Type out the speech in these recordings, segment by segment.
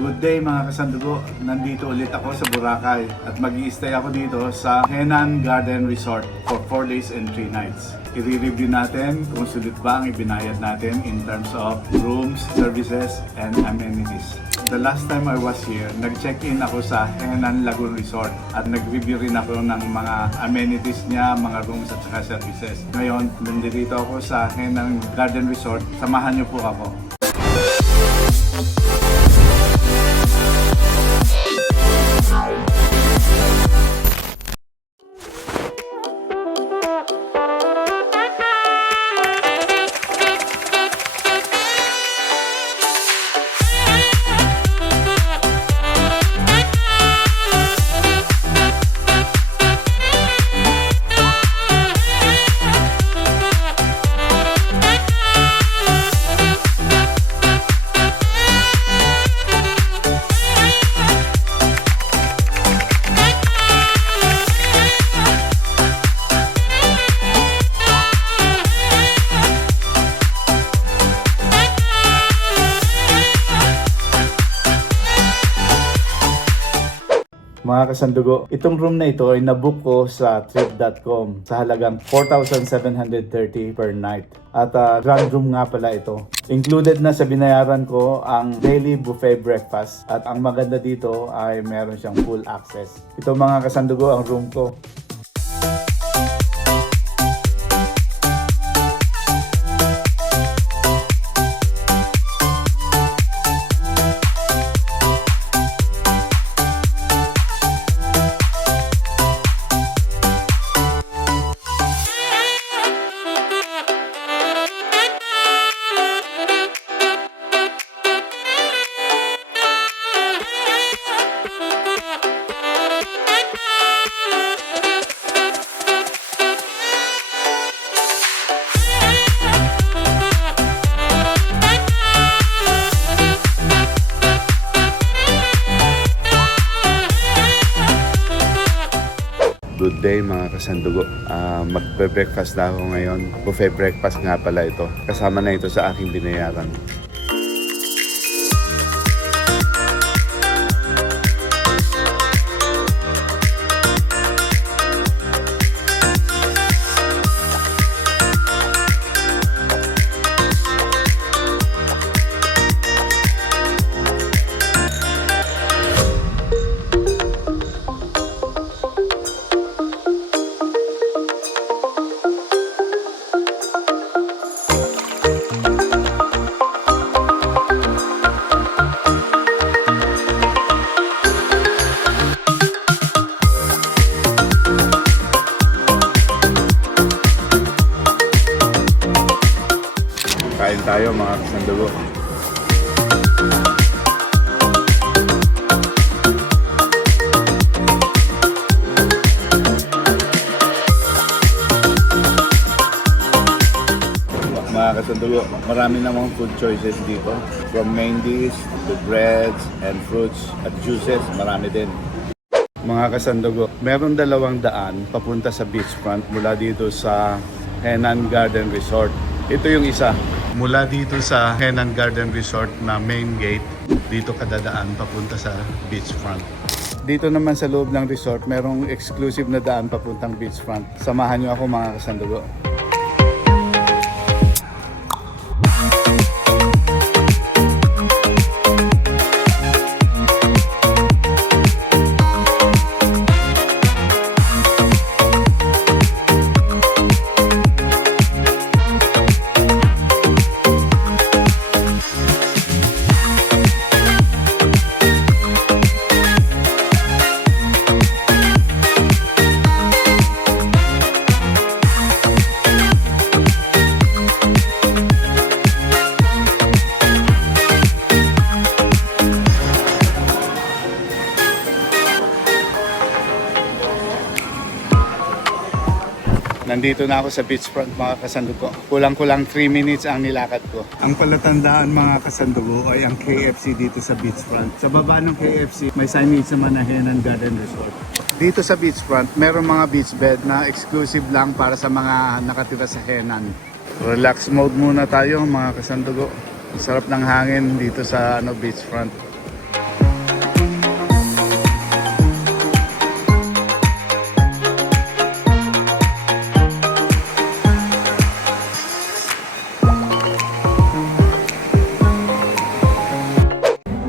Good day mga kasandugo, nandito ulit ako sa Boracay at mag-i-stay ako dito sa Henan Garden Resort for 4 days and 3 nights. I-review natin kung sulit ba ang ibinayad natin in terms of rooms, services, and amenities. The last time I was here, nag-check-in ako sa Henan Lagoon Resort at nag-review rin ako ng mga amenities niya, mga rooms at saka services. Ngayon, nandito ako sa Henan Garden Resort. Samahan niyo po ako. Mga kasandugo, itong room na ito ay nabook ko sa trip.com sa halagang 4,730 per night. At grand room nga pala ito. Included na sa binayaran ko ang daily buffet breakfast at ang maganda dito ay meron siyang full access. Ito mga kasandugo ang room ko. Good day mga kasandugo. Magbe-breakfast na ako ngayon. Buffet breakfast nga pala ito. Kasama na ito sa aking binayaran. Kain tayo mga kasandugo. Mga kasandugo, marami namang food choices dito. From main dish to breads and fruits at juices, marami din. Mga kasandugo, meron 2 daan papunta sa beachfront mula dito sa Henan Garden Resort. Ito yung isa. Mula dito sa Henan Garden Resort na main gate, dito kadadaan papunta sa beachfront. Dito naman sa loob ng resort, merong exclusive na daan papuntang beachfront. Samahan niyo ako mga kasandugo. Nandito na ako sa beachfront mga kasandugo. Kulang-kulang 3 minutes ang nilakad ko. Ang palatandaan mga kasandugo ay ang KFC dito sa beachfront. Sa baba ng KFC, may signage naman na Henan Garden Resort. Dito sa beachfront, meron mga beach bed na exclusive lang para sa mga nakatira sa Henan. Relax mode muna tayo mga kasandugo. Sarap ng hangin dito sa beachfront.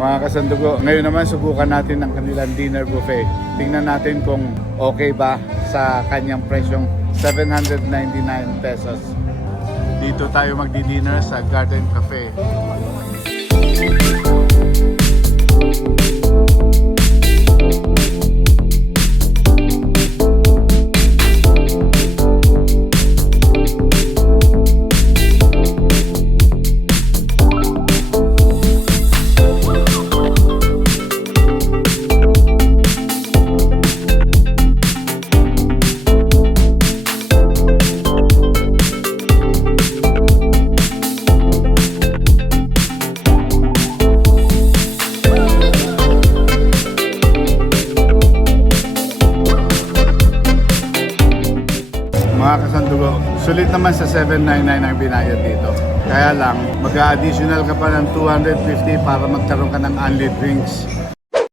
Mga kasandugo, ngayon naman subukan natin ang kanilang dinner buffet. Tingnan natin kung okay ba sa kanyang presyong 799 pesos. Dito tayo magdi-dinner sa Garden Cafe. Mga kasandugo, sulit naman sa 799 ang binayad dito. Kaya lang, mag-additional ka pa ng 250 para magkaroon ka ng unli drinks.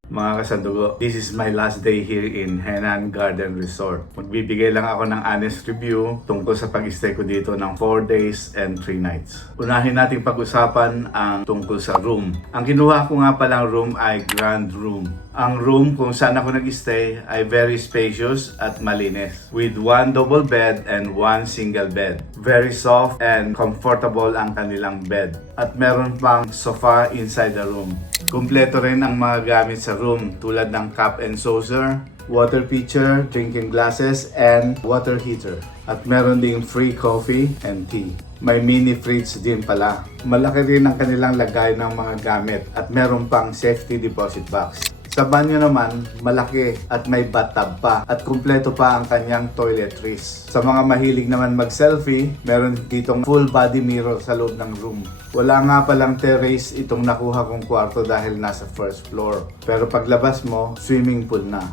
Mga kasandugo, this is my last day here in Henan Garden Resort. Magbibigay lang ako ng honest review tungkol sa pag-stay ko dito ng 4 days and 3 nights. Unahin natin pag-usapan ang tungkol sa room. Ang kinuha ko nga palang room ay grand room. Ang room kung saan ako nag-stay ay very spacious at malinis with 1 double bed and 1 single bed. Very soft and comfortable ang kanilang bed. At meron pang sofa inside the room. Kumpleto rin ang mga gamit sa room tulad ng cup and saucer, water pitcher, drinking glasses, and water heater. At meron ding free coffee and tea. May mini fridge din pala. Malaki rin ang kanilang lagay ng mga gamit at meron pang safety deposit box. Sa banyo naman, malaki at may bathtub pa at kumpleto pa ang kanyang toiletries. Sa mga mahilig naman mag-selfie, meron ditong full body mirror sa loob ng room. Wala nga palang terrace itong nakuha kong kwarto dahil nasa first floor. Pero paglabas mo, swimming pool na.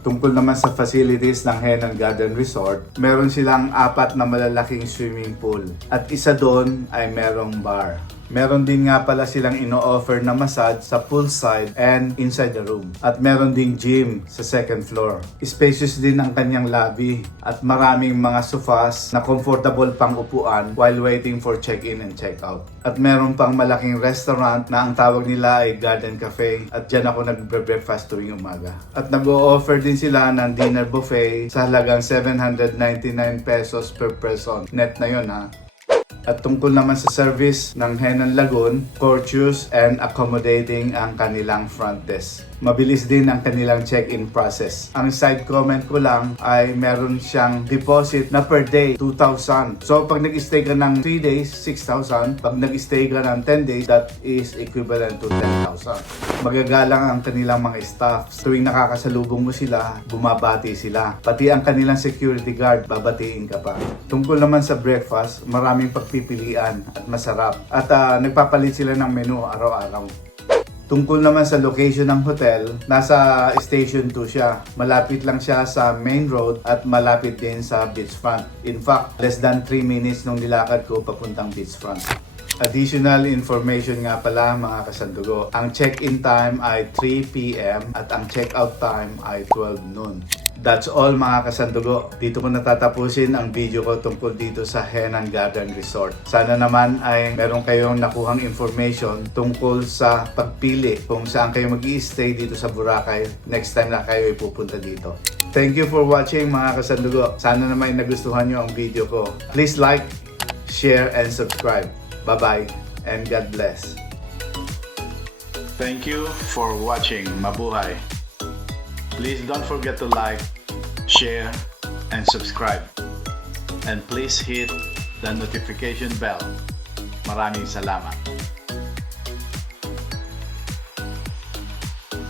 Tungkol naman sa facilities ng Henan Garden Resort, meron silang 4 na malalaking swimming pool at isa doon ay merong bar. Meron din nga pala silang ino-offer na massage sa poolside and inside the room. At meron ding gym sa second floor. Spacious din ang kanyang lobby at maraming mga sofas na comfortable pang upuan while waiting for check-in and check-out. At meron pang malaking restaurant na ang tawag nila ay Garden Cafe at dyan ako nagbre-breakfast tuwing umaga. At nag-o-offer din sila ng dinner buffet sa halagang 799 pesos per person. Net na yun ha. At tungkol naman sa service ng Henan Lagoon, courteous and accommodating ang kanilang front desk. Mabilis din ang kanilang check-in process. Ang side comment ko lang ay meron siyang deposit na per day, 2,000. So pag nag-stay ka ng 3 days, 6,000. Pag nag-stay ka ng 10 days, that is equivalent to 10,000. Magagalang ang kanilang mga staff. Tuwing nakakasalubong mo sila, bumabati sila. Pati ang kanilang security guard, babatiin ka pa. Tungkol naman sa breakfast, maraming pagpipilian at masarap. At nagpapalit sila ng menu araw-araw. Tungkol naman sa location ng hotel, nasa Station 2 siya. Malapit lang siya sa main road at malapit din sa beachfront. In fact, less than 3 minutes nung nilakad ko papuntang beachfront. Additional information nga pala mga kasandugo. Ang check-in time ay 3 p.m. at ang check-out time ay 12 noon. That's all mga kasandugo. Dito ko natatapusin ang video ko tungkol dito sa Henan Garden Resort. Sana naman ay meron kayong nakuhang information tungkol sa pagpili kung saan kayo mag-i-stay dito sa Boracay next time na kayo ipupunta dito. Thank you for watching mga kasandugo. Sana naman nagustuhan nyo ang video ko. Please like, share, and subscribe. Bye-bye and God bless. Thank you for watching. Mabuhay. Please don't forget to like, share, and subscribe. And please hit the notification bell. Maraming salamat.